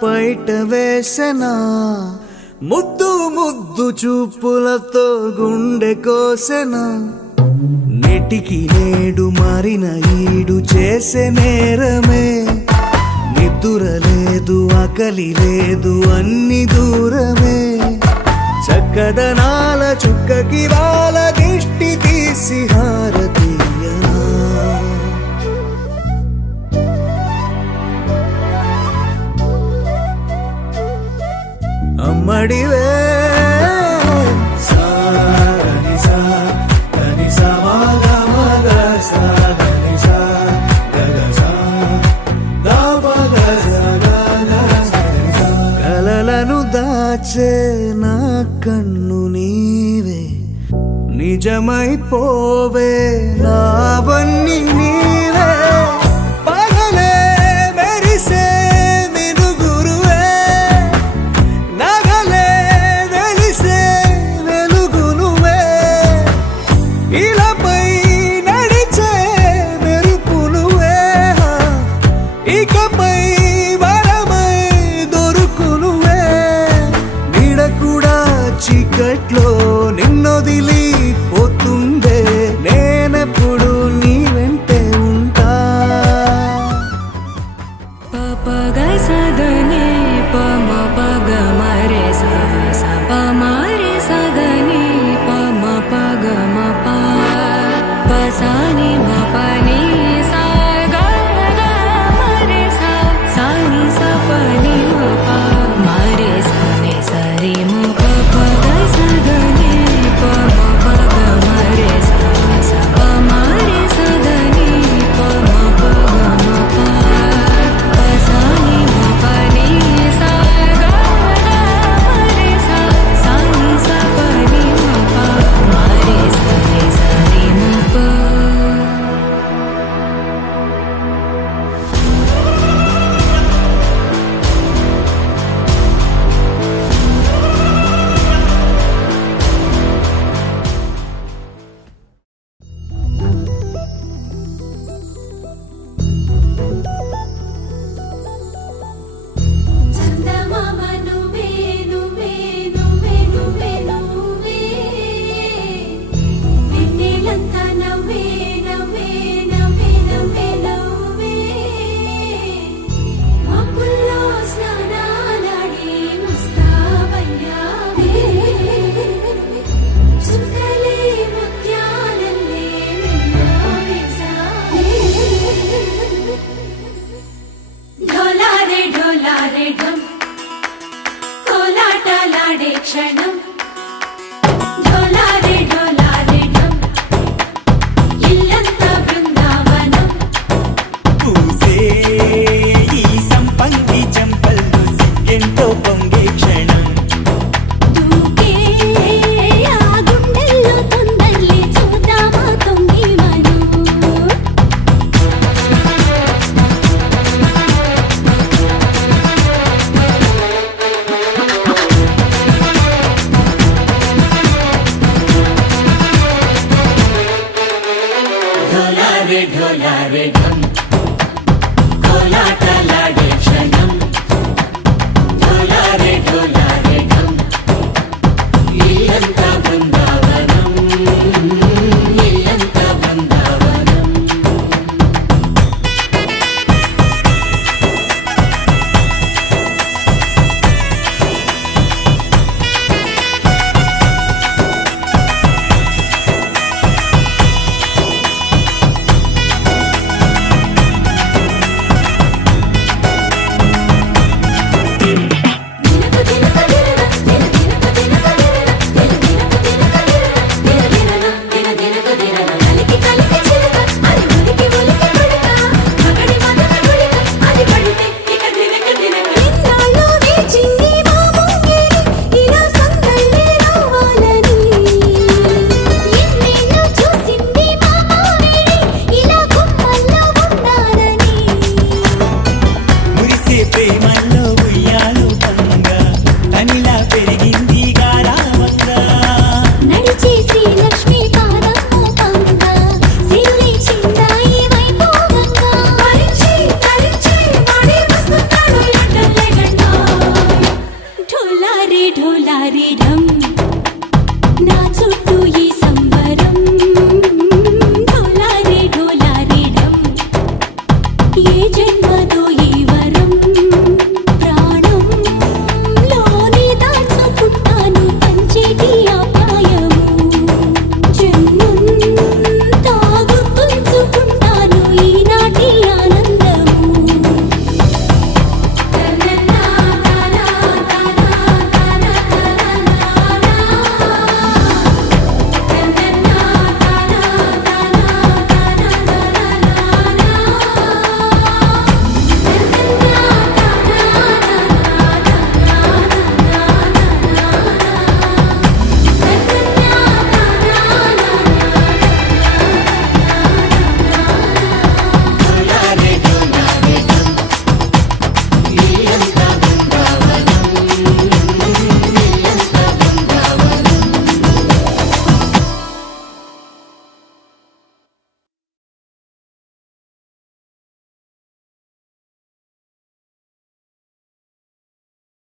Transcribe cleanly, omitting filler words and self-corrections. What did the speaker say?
పైట వేసెనా ముద్దు ముద్దు చూపులతో గుండె కోసెనా నెటికి నేడు మారిన ఈడు చేసే నేరమే నిద్ర లేదు ఆకలి లేదు అన్ని దూరమే చక్కదనాల చుక్కకి వాళ్ళ దిష్టి తీసి హారతీయనా అమ్మడివే కలలను దాచే నా కన్ను నీవే నిజమైపోవే నావన్నీ నీవే పగలే మెరిసే మినుగురువే నగలే వెలిసే వెలుగునువే ఇలాపై నడిచే మెరుపునువే ఇకపై చీకట్లో నిన్నొదిలి పోతుందే నేనెప్పుడు నీ వెంటే ఉంటా పగ సదని పమ పగ మరే స పమరే సదని పమ పగ మప పసాని మపని మరే సాని సపని మప మరే సని సరి మప క్షణం నా చుట్టూ ఈ